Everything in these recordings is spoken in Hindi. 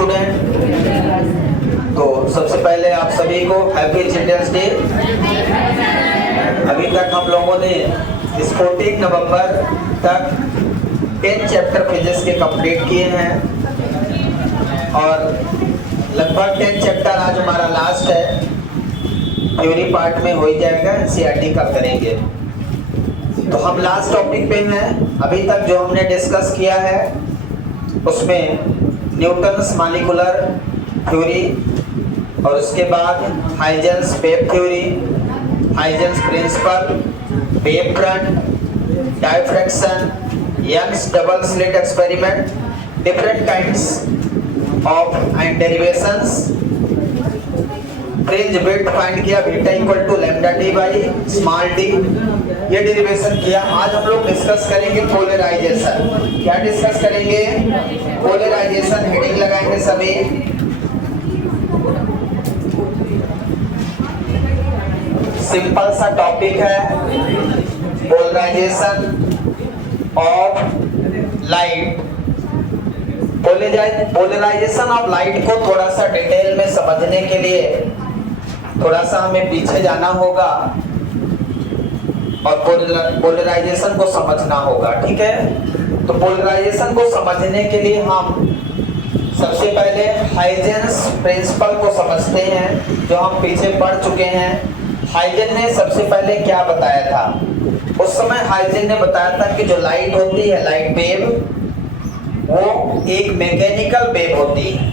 स्टूडेंट। तो सबसे पहले आप सभी को हैप्पी चिल्ड्रंस डे। अभी तक हम लोगों ने इस 14 नवंबर तक 10 चैप्टर फिजिक्स के कंप्लीट किए हैं और लगभग 10 चैप्टर आज हमारा लास्ट है। थ्योरी पार्ट में हो ही जाएगा, एनसीईआरटी कल करेंगे। तो हम लास्ट टॉपिक पे हैं। अभी तक जो हमने डिस्कस किया है उसमें न्यूटन्स मॉलिक्यूलर थ्योरी और उसके बाद Huygens wave theory, Huygens principle, wave front, diffraction, Young's double slit experiment, different kinds of and derivations, fringe width find किया, beta equal to lambda D by small D, ये डेरिवेशन किया। आज हम लोग डिस्कस करेंगे पोलराइजेशन। क्या डिस्कस करेंगे? पोलराइजेशन। हेडिंग लगाएंगे सभी। सिंपल सा टॉपिक है, polarisation of light. Polarisation of light को थोड़ा सा डिटेल में समझने के लिए थोड़ा सा हमें पीछे जाना होगा और पोलराइजेशन को समझना होगा, ठीक है। तो पोलराइजेशन को समझने के लिए हम सबसे पहले हाइजेंस प्रिंसिपल को समझते हैं, जो हम पीछे पढ़ चुके हैं। हाइजेन ने सबसे पहले क्या बताया था? उस समय हाइजेन ने बताया था कि जो लाइट होती है, लाइट वेव, वो एक मैकेनिकल वेव होती है।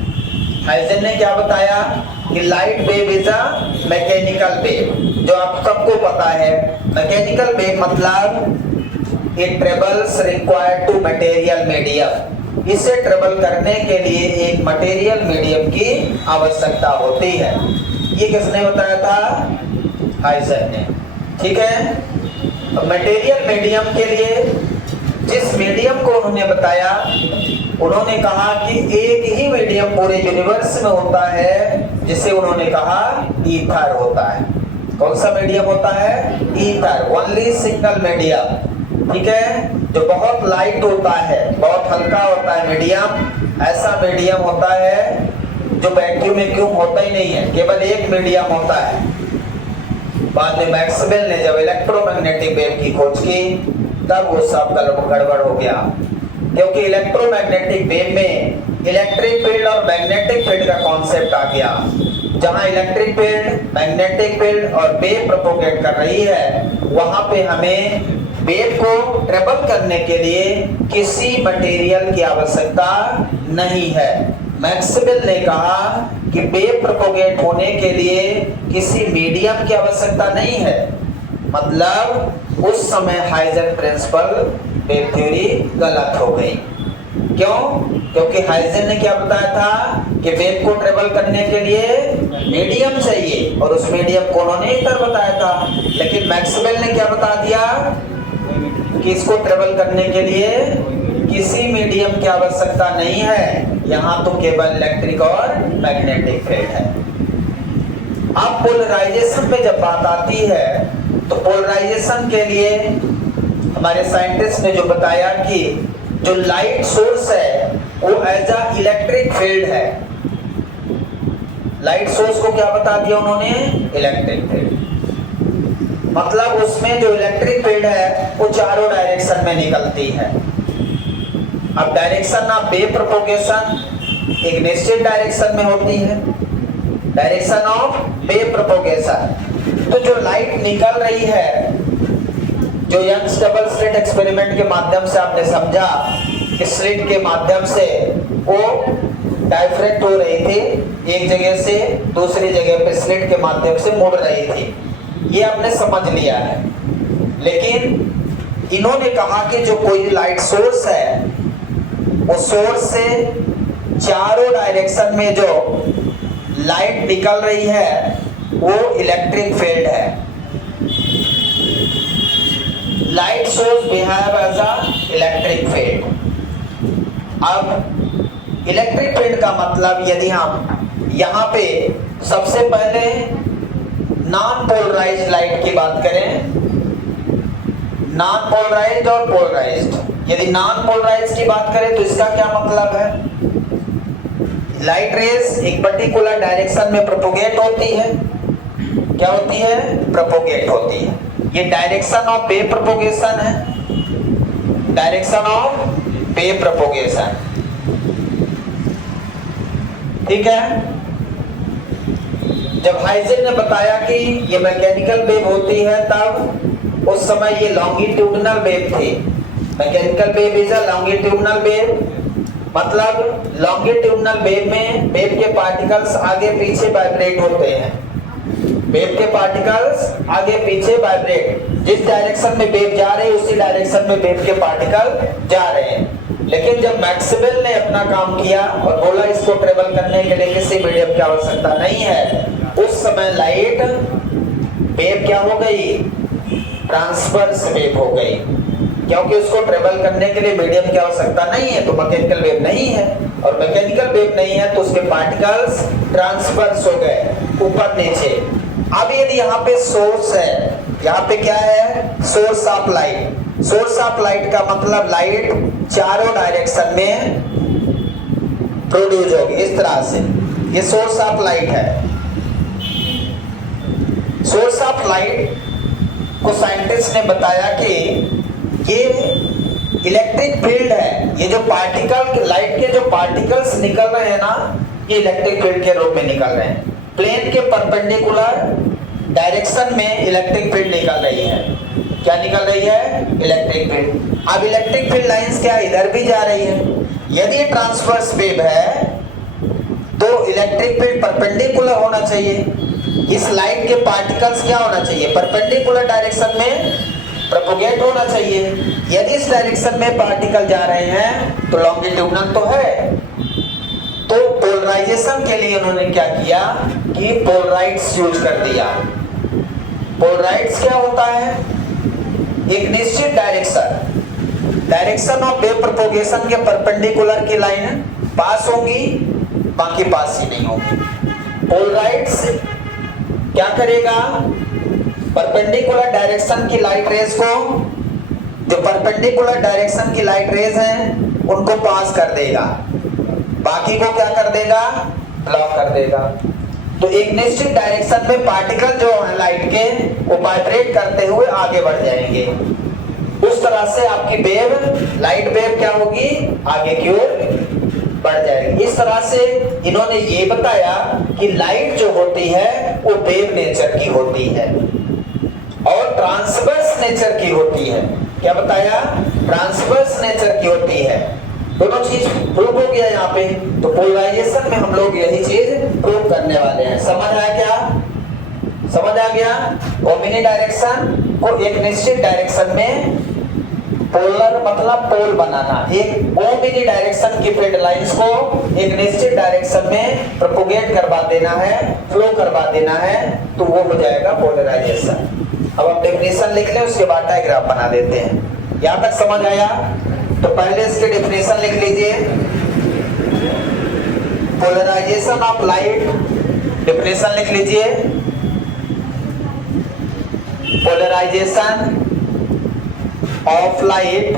हाइजेन ने क्या बताया कि light wave is a mechanical wave, जो आप सबको पता है। मैकेनिकल वेव मतलब it travels required to material medium. इसे ट्रेवल करने के लिए एक मटेरियल मीडियम की आवश्यकता होती है। ये किसने बताया था? हाइजेन ने, ठीक है। मटेरियल मीडियम के लिए जिस मीडियम को उन्होंने बताया, उन्होंने कहा कि एक ही मीडियम पूरे यूनिवर्स में होता है, जिसे उन्होंने कहा ईथर होता है। कौन सा मीडियम होता है? ईथर, ओनली सिंगल मीडियम, ठीक है। जो बहुत लाइट होता है, बहुत हल्का होता है मीडियम, ऐसा मीडियम होता है जो वैक्यूम में होता ही नहीं है, केवल एक मीडियम होता है। बाद में मैक्सवेल ने जब इलेक्ट्रोमैग्नेटिक वेव की खोज की, तब वो सब गड़बड़ हो गया, क्योंकि इलेक्ट्रोमैग्नेटिक वेव में इलेक्ट्रिक फील्ड और मैग्नेटिक फील्ड का कॉन्सेप्ट आ गया। जहां इलेक्ट्रिक फील्ड, मैग्नेटिक फील्ड और वेव प्रोपोगेट कर रही है, वहां पे हमें वेव को ट्रेवल करने के लिए किसी मटेरियल की आवश्यकता नहीं है। मैक्सवेल ने कहा कि वेव प्रोपोगेट होने के लिए किसी मीडियम की आवश्यकता नहीं है। मतलब उस समय हाइजेन प्रिंसिपल वेव थ्योरी गलत हो गई। क्यों? क्योंकि हाइजेन ने क्या बताया था कि वेव को ट्रेवल करने के लिए मीडियम चाहिए, और उस मीडियम को उन्होंने ईथर बताया था। लेकिन मैक्सवेल ने क्या बता दिया कि इसको ट्रेवल करने के लिए किसी मीडियम की आवश्यकता नहीं है, यहाँ तो केवल इलेक्ट्रिक और मैग्नेटिक फील्ड है। अब पोलराइजेशन पे जब बात आती है, तो पोलराइजेशन के लिए हमारे साइंटिस्ट ने जो बताया कि जो लाइट सोर्स है वो एज अ इलेक्ट्रिक फील्ड है। लाइट सोर्स को क्या बता दिया उन्होंने? Electric field. मतलब उसमें जो इलेक्ट्रिक फील्ड है वो चारों डायरेक्शन में निकलती है। अब डायरेक्शन ऑफ वेव प्रोपोगेशन एक निश्चित डायरेक्शन में होती है, डायरेक्शन ऑफ वेव प्रोपोगेशन। तो जो लाइट निकल रही है, जो यंग्स डबल स्लिट एक्सपेरिमेंट के माध्यम से आपने समझा कि स्लिट के माध्यम से वो डायफ्रैक्ट हो रही थी, एक जगह से दूसरी जगह पे स्लिट के माध्यम से मुड़ रही थी, ये आपने समझ लिया है। लेकिन इन्होंने कहा कि जो कोई लाइट सोर्स है, वो सोर्स से चारों डायरेक्शन में जो लाइट निकल रही है वो इलेक्ट्रिक फील्ड है। Light source behave as a electric field. अब इलेक्ट्रिक फील्ड का मतलब, यदि हम यहाँ पे सबसे पहले नॉन पोलराइज्ड लाइट की बात करें, नॉन पोलराइज्ड और पोलराइज्ड, यदि नॉन पोलराइज्ड की बात करें तो इसका क्या मतलब है? लाइट रेज एक पर्टिकुलर डायरेक्शन में प्रोपोगेट होती है। क्या होती है? प्रोपोगेट होती है। ये डायरेक्शन ऑफ वेव प्रोपोगेशन है, डायरेक्शन ऑफ वेव प्रोपोगेशन। ठीक है। जब हाइजेन ने बताया कि ये मैकेनिकल वेव होती है, तब उस समय ये लॉन्गिट्यूडनल वेव थी। Mechanical wave is a longitudinal wave, मतलब लॉन्गिट्यूडनल वेव में वेव के पार्टिकल्स आगे पीछे वाइब्रेट होते हैं। वेव के पार्टिकल्स आगे पीछे वाइब्रेट, जिस डायरेक्शन में वेव जा रही है उसी डायरेक्शन में वेव के पार्टिकल जा रहे हैं। लेकिन जब मैक्सवेल ने अपना काम किया और बोला इसको ट्रेवल करने के लिए किसी मीडियम की आवश्यकता नहीं है, उस समय लाइट वेव क्या हो गई? ट्रांसवर्स वेव हो गई, क्योंकि उसको ट्रेवल करने के लिए मीडियम की आवश्यकता नहीं है, तो मैकेनिकल वेव नहीं है। और मैकेनिकल वेव नहीं है तो उसके पार्टिकल्स ट्रांसवर्स हो गए ऊपर नीचे। अब यदि यहाँ पे सोर्स है, यहाँ पे क्या है? Source of light. Source of light का मतलब लाइट चारों डायरेक्शन में प्रोड्यूस होगी इस तरह से। ये सोर्स ऑफ लाइट है। सोर्स ऑफ लाइट को साइंटिस्ट ने बताया कि ये इलेक्ट्रिक फील्ड है। ये जो पार्टिकल, लाइट के जो पार्टिकल्स निकल रहे हैं ना, ये इलेक्ट्रिक फील्ड के रूप में निकल रहे हैं। प्लेन के परपेंडिकुलर डायरेक्शन में इलेक्ट्रिक फील्ड निकल रही है। क्या निकल रही है? Electric field. अब इलेक्ट्रिक फील्ड लाइंस क्या इधर भी जा रही है। यदि ट्रांसवर्स वेव है तो इलेक्ट्रिक फील्ड परपेंडिकुलर होना चाहिए। इस लाइट के पार्टिकल्स क्या होना चाहिए? परपेंडिकुलर डायरेक्शन में प्रोपोगेट होना चाहिए। यदि इस डायरेक्शन में पार्टिकल जा रहे हैं तो लॉन्गिट्यूडनल तो है। तो पोलराइजेशन के लिए उन्होंने क्या किया कि पोलराइड्स यूज कर दिया। पोलराइड्स क्या होता है? एक निश्चित डायरेक्शन ऑफ वेव प्रोपोगेशन के परपेंडिकुलर की लाइन पास होंगी, बाकी पास ही नहीं होगी। पोलराइड्स क्या करेगा? परपेंडिकुलर डायरेक्शन की लाइट रेज को, जो परपेंडिकुलर डायरेक्शन की लाइट रेज हैं उनको पास कर देगा, बाकी को क्या कर देगा? ब्लॉक कर देगा। तो एक निश्चित डायरेक्शन में पार्टिकल जो है लाइट के, वो वाइब्रेट करते हुए आगे बढ़ जाएंगे। उस तरह से आपकी वेव, लाइट वेव क्या होगी? आगे की ओर बढ़ जाएगी। इस तरह से इन्होंने ये बताया कि लाइट जो होती है वो वेव नेचर की होती है और ट्रांसवर्स नेचर की होती है। क्या बताया? ट्रांसवर्स नेचर की होती है। दोनों चीज प्रूव हो गया यहाँ पे। तो पोलराइजेशन में हम लोग यही चीज प्रूव करने वाले हैं। समझ आया क्या? समझ आ गया? ओमिनी डायरेक्शन को एक निश्चित डायरेक्शन में, पोलर मतलब पोल बनाना, एक ओमिनी डायरेक्शन की फील्ड लाइंस को एक निश्चित डायरेक्शन में प्रोपोगेट करवा देना है, फ्लो करवा देना है, तो वो हो जाएगा पोलराइजेशन। अब हम डेफिनेशन लिख लें, उसके बाद डायग्राम बना देते हैं। यहाँ तक समझ आया? तो पहले इसके डेफिनेशन लिख लीजिए। पोलराइजेशन ऑफ लाइट, डेफिनेशन लिख लीजिए। Polarisation of light,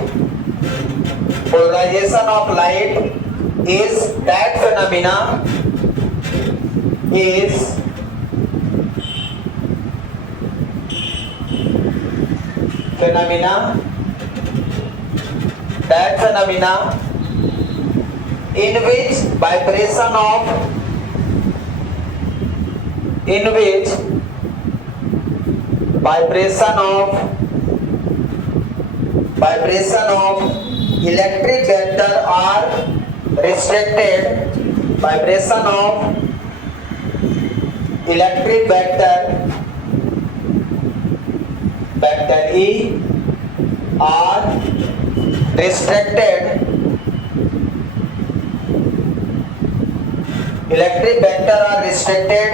polarisation of light is that phenomena is phenomena that phenomena in which vibration of electric vector are restricted, vibration of electric vector E are restricted, electric vector are restricted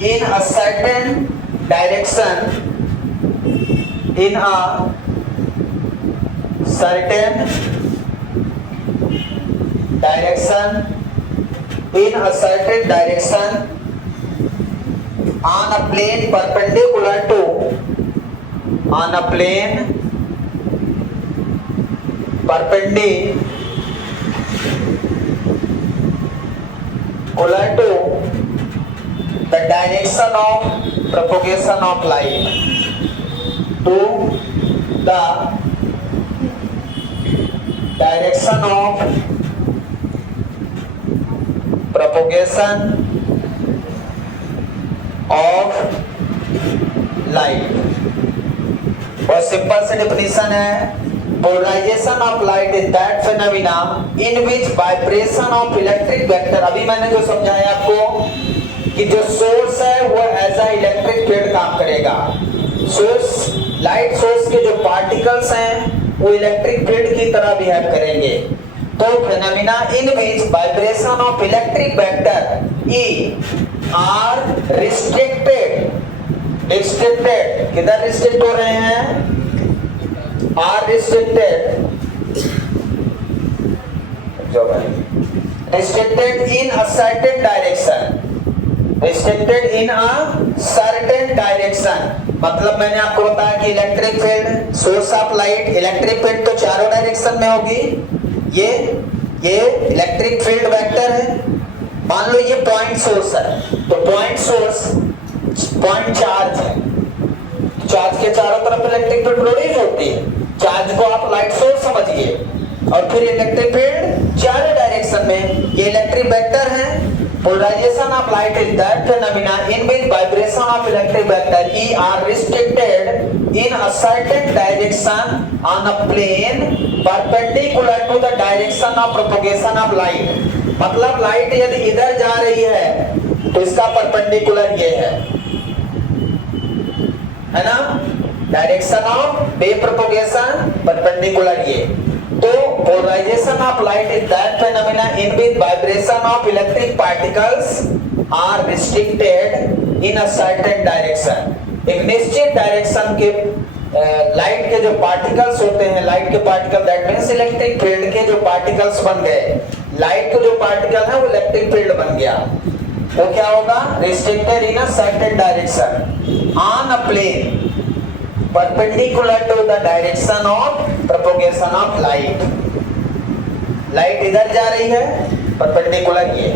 in a certain direction, in a certain direction, in a certain direction on a plane perpendicular to, on a plane perpendicular to the direction of propagation of light, to the direction of propagation of light। और सिंपल से डेफिनेशन है, polarisation of light is that phenomena in which vibration of electric vector, अभी मैंने जो समझाया आपको कि जो सोर्स है वो एज अ इलेक्ट्रिक फील्ड काम करेगा। सोर्स, लाइट सोर्स के जो पार्टिकल्स हैं वो इलेक्ट्रिक फील्ड की तरह बिहेव करेंगे। तो phenomena in which vibration of electric vector E are restricted, restricted किधर रिस्ट्रिक्ट हो रहे हैं, are restricted, restricted in a certain direction, restricted in a certain direction. मतलब मैंने आपको बताया कि electric field, source of light, electric field तो चारों डायरेक्शन में होगी। ये इलेक्ट्रिक फील्ड वेक्टर है। मान लो ये पॉइंट सोर्स है, तो पॉइंट सोर्स पॉइंट चार्ज है, चार्ज के चारों तरफ इलेक्ट्रिक फील्ड प्रोड्यूस होती है। चार्ज को आप लाइट सोर्स समझिए और फिर इलेक्ट्रिक फील्ड चारों डायरेक्शन में, ये इलेक्ट्रिक वेक्टर है। Polarization of light is that phenomena in which vibration of electric vector E are restricted in a certain direction on a plane perpendicular to the direction of propagation of light। मतलब लाइट यदि इधर जा रही है तो इसका परपेंडिकुलर ये है ना, direction of wave propagation perpendicular ये। तो polarisation of light is that phenomena in which vibration of electric particles are restricted in a certain direction. एक निश्चित डायरेक्शन के लाइट के जो पार्टिकल्स होते हैं, लाइट के particle that means electric field के जो पार्टिकल्स बन गए, लाइट के जो पार्टिकल है वो इलेक्ट्रिक फील्ड बन गया, वो क्या होगा, restricted in a certain direction on a plane perpendicular to the direction of propagation of light। Light इधर जा रही है, परपेंडिकुलर ये,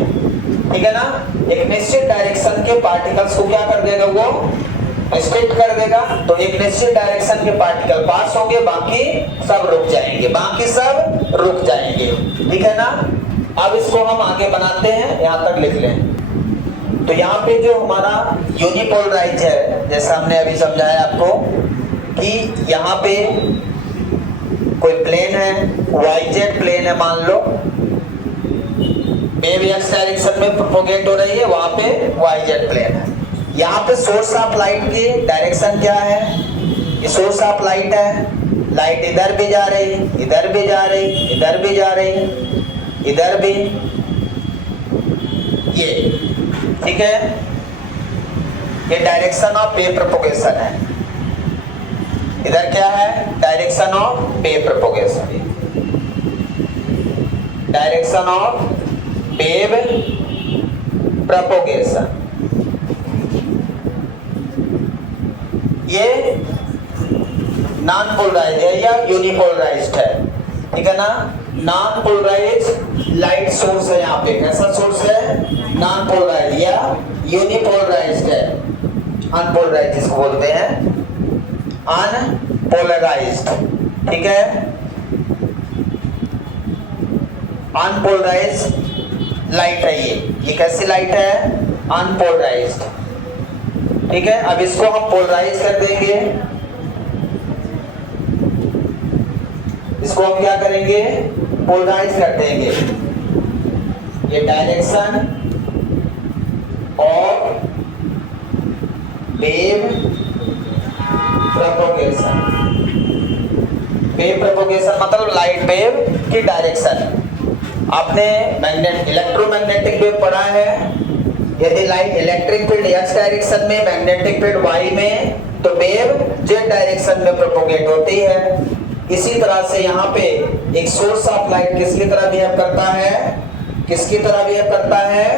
ठीक है ना। एक निश्चित डायरेक्शन के पार्टिकल्स को क्या कर देगा, वो स्ट्रिक्ट कर देगा। तो एक निश्चित डायरेक्शन के पार्टिकल पास होंगे, बाकी सब रुक जाएंगे, बाकी सब रुक जाएंगे, ठीक है ना। अब इसको हम आगे बनाते हैं, यहां तक लिख लें। तो यहाँ पे जो हमारा यूनिपोलराइज है, जैसा हमने अभी समझाया आपको कि यहाँ पे कोई प्लेन है, वाईजेड प्लेन है मान लो, वेव एक्स डायरेक्शन में प्रोपोगेट हो रही है, वहां पे वाईजेड प्लेन है। यहाँ पे सोर्स ऑफ लाइट की डायरेक्शन क्या है, ये सोर्स ऑफ लाइट है, लाइट इधर भी जा रही, इधर भी जा रही, इधर भी जा रही, इधर भी, ये ठीक है, ये डायरेक्शन ऑफ वेव प्रोपोगेशन है। इधर क्या है, direction of wave propagation, direction of wave propagation. ये नॉन पोलराइज्ड है या यूनिपोलराइज्ड है, ठीक है ना। नॉन पोलराइज्ड लाइट सोर्स है, यहाँ पे कैसा सोर्स है, नॉन पोलराइज्ड या यूनिपोलराइज्ड है। अनपोलराइज्ड जिसको बोलते हैं, अनपोलराइज्ड, ठीक है। अनपोलराइज्ड लाइट है ये कैसी लाइट है, अनपोलराइज्ड, ठीक है। अब इसको हम पोलराइज कर देंगे, इसको हम क्या करेंगे, पोलराइज कर देंगे। ये direction of wave propagation, wave propagation मतलब लाइट वेव की डायरेक्शन। आपने मैग्नेट इलेक्ट्रोमैग्नेटिक वेव पढ़ा है, यदि light electric field x direction में, मैग्नेटिक फील्ड वाई में, तो वेव जेड डायरेक्शन में प्रोपोगेट होती है। इसी तरह से यहाँ पे एक सोर्स ऑफ लाइट किसकी तरह बिहेव करता है, किसकी तरह बिहेव करता है,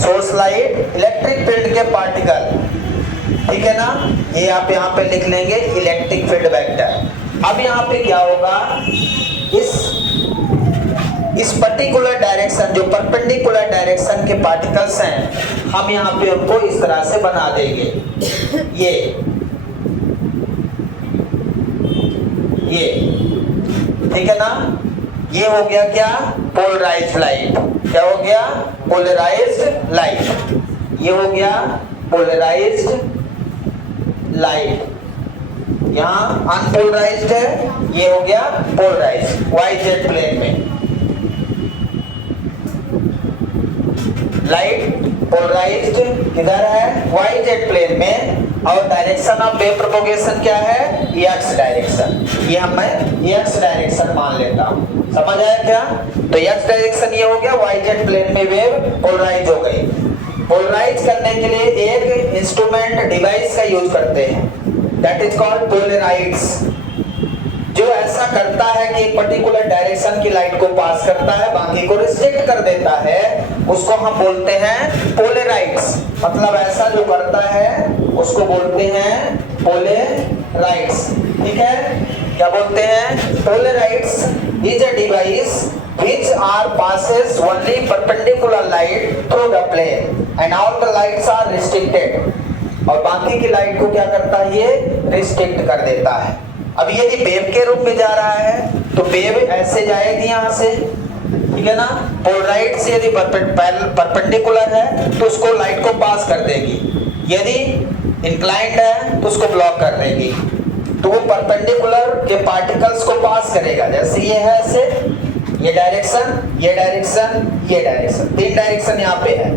सोर्स लाइट इलेक्ट्रिक फील्ड के पार्टिकल, ठीक है ना। ये आप यहाँ पे लिख लेंगे इलेक्ट्रिक फील्ड वेक्टर। अब यहाँ पे क्या होगा, इस पर्टिकुलर डायरेक्शन डायरेक्शन, जो परपेंडिकुलर डायरेक्शन के पार्टिकल्स हैं, हम यहाँ पे उनको इस तरह से बना देंगे। ये ठीक है ना। ये हो गया क्या, पोलराइज्ड लाइट। क्या हो गया, पोलराइज्ड लाइट। ये हो गया पोलराइज्ड लाइट। यहाँ अनपोलराइज्ड है, ये हो गया पोलराइज्ड वाई जेड प्लेन में। लाइट पोलराइज्ड किधर है, वाई जेड प्लेन में, और डायरेक्शन ऑफ वेव प्रोपगेशन क्या है, एक्स डायरेक्शन। ये हम मैं एक्स डायरेक्शन मान लेता हूँ। समझ आया क्या। तो एक्स डायरेक्शन ये हो गया, वाई जेड प्लेन में वेव पोलराइज हो गई। पोलराइज करने के लिए एक इंस्ट्रूमेंट डिवाइस का यूज करते हैं, दैट इज कॉल्ड पोलराइड्स, जो ऐसा करता है कि एक पर्टिकुलर डायरेक्शन की लाइट को पास करता है, बाकी को रिस्ट्रिक्ट कर देता है, उसको हम बोलते हैं पोलराइड्स। मतलब ऐसा जो करता है उसको बोलते हैं पोलराइड्स। ठीक है, क्या बोलते हैं, polaroids is a device which are passes only perpendicular light through the plane and all the lights are restricted, और बाकी की लाइट को क्या करता है, ये रिस्ट्रिक्ट कर देता है। अब यदि वेव के रूप में जा रहा है तो वेव ऐसे जाएगी यहाँ से, ठीक है ना। पोलराइड से यदि परपेंडिकुलर है तो उसको लाइट को पास कर देगी, यदि इंक्लाइंड है तो उसको ब्लॉक कर देगी। तो वो परपेंडिकुलर के पार्टिकल्स को पास करेगा, जैसे ये है ऐसे, ये डायरेक्शन, ये डायरेक्शन, ये डायरेक्शन, तीन डायरेक्शन यहाँ पे है।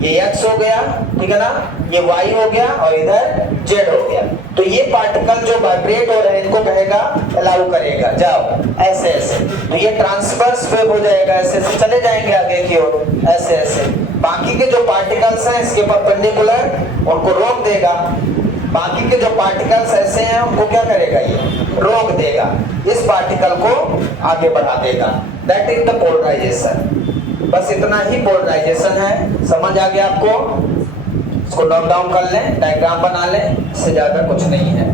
ये x हो गया, ठीक है ना, ये y हो गया और इधर z हो गया। तो ये पार्टिकल जो वाइब्रेट हो रहे हैं इनको कहेगा, अलाउ करेगा, जाओ ऐसे ऐसे। तो ये ट्रांसवर्स वेव हो जाएगा, ऐसे ऐसे चले जाएंगे आगे की ओर, ऐसे ऐसे। बाकी के जो पार्टिकल्स हैं इसके परपेंडिकुलर, उनको रोक देगा। बाकी के जो पार्टिकल्स ऐसे हैं उनको क्या करेगा, ये रोक देगा, इस पार्टिकल को आगे बढ़ा देगा। That is the polarisation. बस इतना ही पोलराइजेशन है। समझ आ गया आपको, इसको नोट डाउन कर लें, डायग्राम बना लें, इससे ज्यादा कुछ नहीं है।